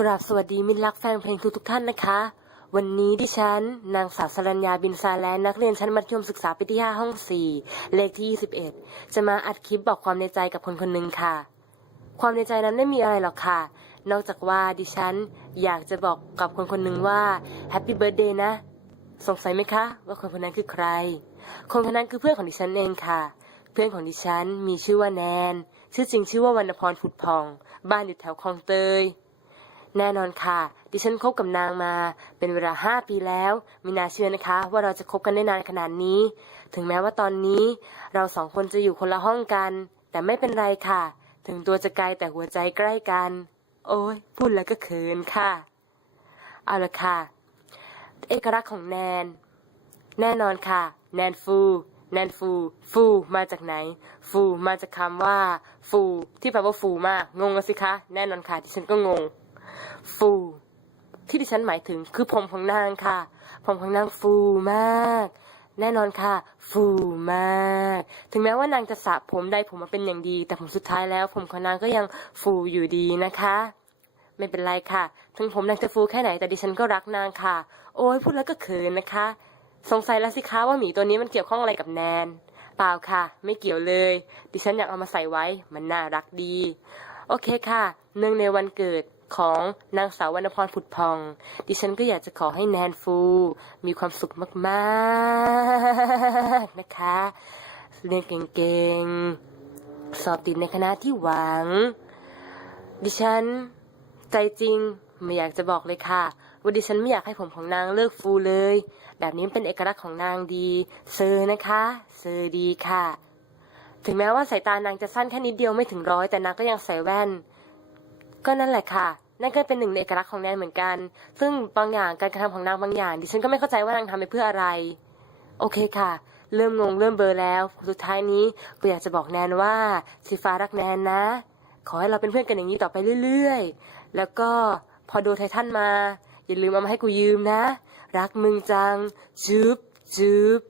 กราบสวัสดีมิตรรักแฟนเพลงทุกทุกท่านนะคะ วันนี้ดิฉัน นางสาวสรัญญาบินซาแลนนักเรียนชั้นมัธยมศึกษาปีที่ 5 ห้อง 4 เลขที่ 21 จะมาอัดคลิปบอกความในใจกับคนคนหนึ่งค่ะ ความในใจนั้นไม่มีอะไรหรอกค่ะ นอกจากว่าดิฉันอยากจะบอกกับคนคนหนึ่งว่าแฮปปี้เบิร์ดเดย์นะ สงสัยไหมคะ ว่าคนคนนั้นคือใคร คนคนนั้นคือเพื่อนของดิฉันเองค่ะ เพื่อนของดิฉันมีชื่อว่าแนน ชื่อจริงชื่อว่าวรรณพรผุดพอง บ้านอยู่แถวคลองเตย แน่นอนค่ะ ดิฉันคบกับนางมา เป็นเวลาห้าปีแล้ว มีนาเชื่อนะคะ ว่าเราจะคบกันได้นานขนาดนี้ ถึงแม้ว่าตอนนี้ เราสองคนจะอยู่คนละห้องกัน แต่ไม่เป็นไรค่ะ ถึงตัวจะไกลแต่หัวใจใกล้กัน โอ้ยพูดแล้วก็เขินค่ะ เอาละค่ะ เอกลักษณ์ของแนน แน่นอนค่ะ แนนฟูแนนฟู ฟูมาจากไหน ฟูมาจากคำว่า ฟู ที่แปลว่าฟูมาก งงกันสิคะ แน่นอนค่ะ ดิฉันก็งง ฟู ที่ดิฉันหมายถึงคือผมของนางค่ะ ผมของนางฟูมาก แน่นอนค่ะ ฟูมาก ถึงแม้ว่านางจะสระผมได้ผมมาเป็นอย่างดี แต่ผมสุดท้ายแล้ว ผมของนางก็ยังฟูอยู่ดีนะคะ ไม่เป็นไรค่ะ ถึงผมนางจะฟูแค่ไหนแต่ดิฉันก็รักนางค่ะ โอ้ยพูดแล้วก็เขินนะคะ สงสัยแล้วสิคะว่าหมีตัวนี้มันเกี่ยวข้องอะไรกับแนนเปล่าค่ะ ไม่เกี่ยวเลย ดิฉันอยากเอามาใส่ไว้ มันน่ารักดี โอเคค่ะ เนื่องในวันเกิด ของนางสาววรรณพรผุดพอง ดิฉันก็อยากจะขอให้แนนฟู มีความสุขมากๆนะคะ เรียนเก่งๆ สอบติดในคณะที่หวัง ดิฉันใจจริงไม่อยากจะบอกเลยค่ะว่าดิฉันไม่อยากให้ผมของนางเลิกฟูเลย แบบนี้เป็นเอกลักษณ์ของนางดี เซอร์นะคะ เซอร์ดีค่ะ ถึงแม้ว่าสายตานางจะสั้นแค่นิดเดียวไม่ถึงร้อยแต่นางก็ยังใส่แว่น ก็นั่นแหละค่ะ นั่นก็เป็นหนึ่งในเอกลักษณ์ของแนนเหมือนกัน ซึ่งบางอย่างการกระทำของนางบางอย่าง ดิฉันก็ไม่เข้าใจว่านางทำไปเพื่ออะไร โอเคค่ะ เริ่มงงเริ่มเบลอแล้ว สุดท้ายนี้ก็อยากจะบอกแนนว่าสีฟ้ารักแนนนะ ขอให้เราเป็นเพื่อนกันอย่างนี้ต่อไปเรื่อยๆ แล้วก็พอดูไททันมา อย่าลืมเอามาให้กูยืมนะ รักมึงจังจุ๊บจุ๊บ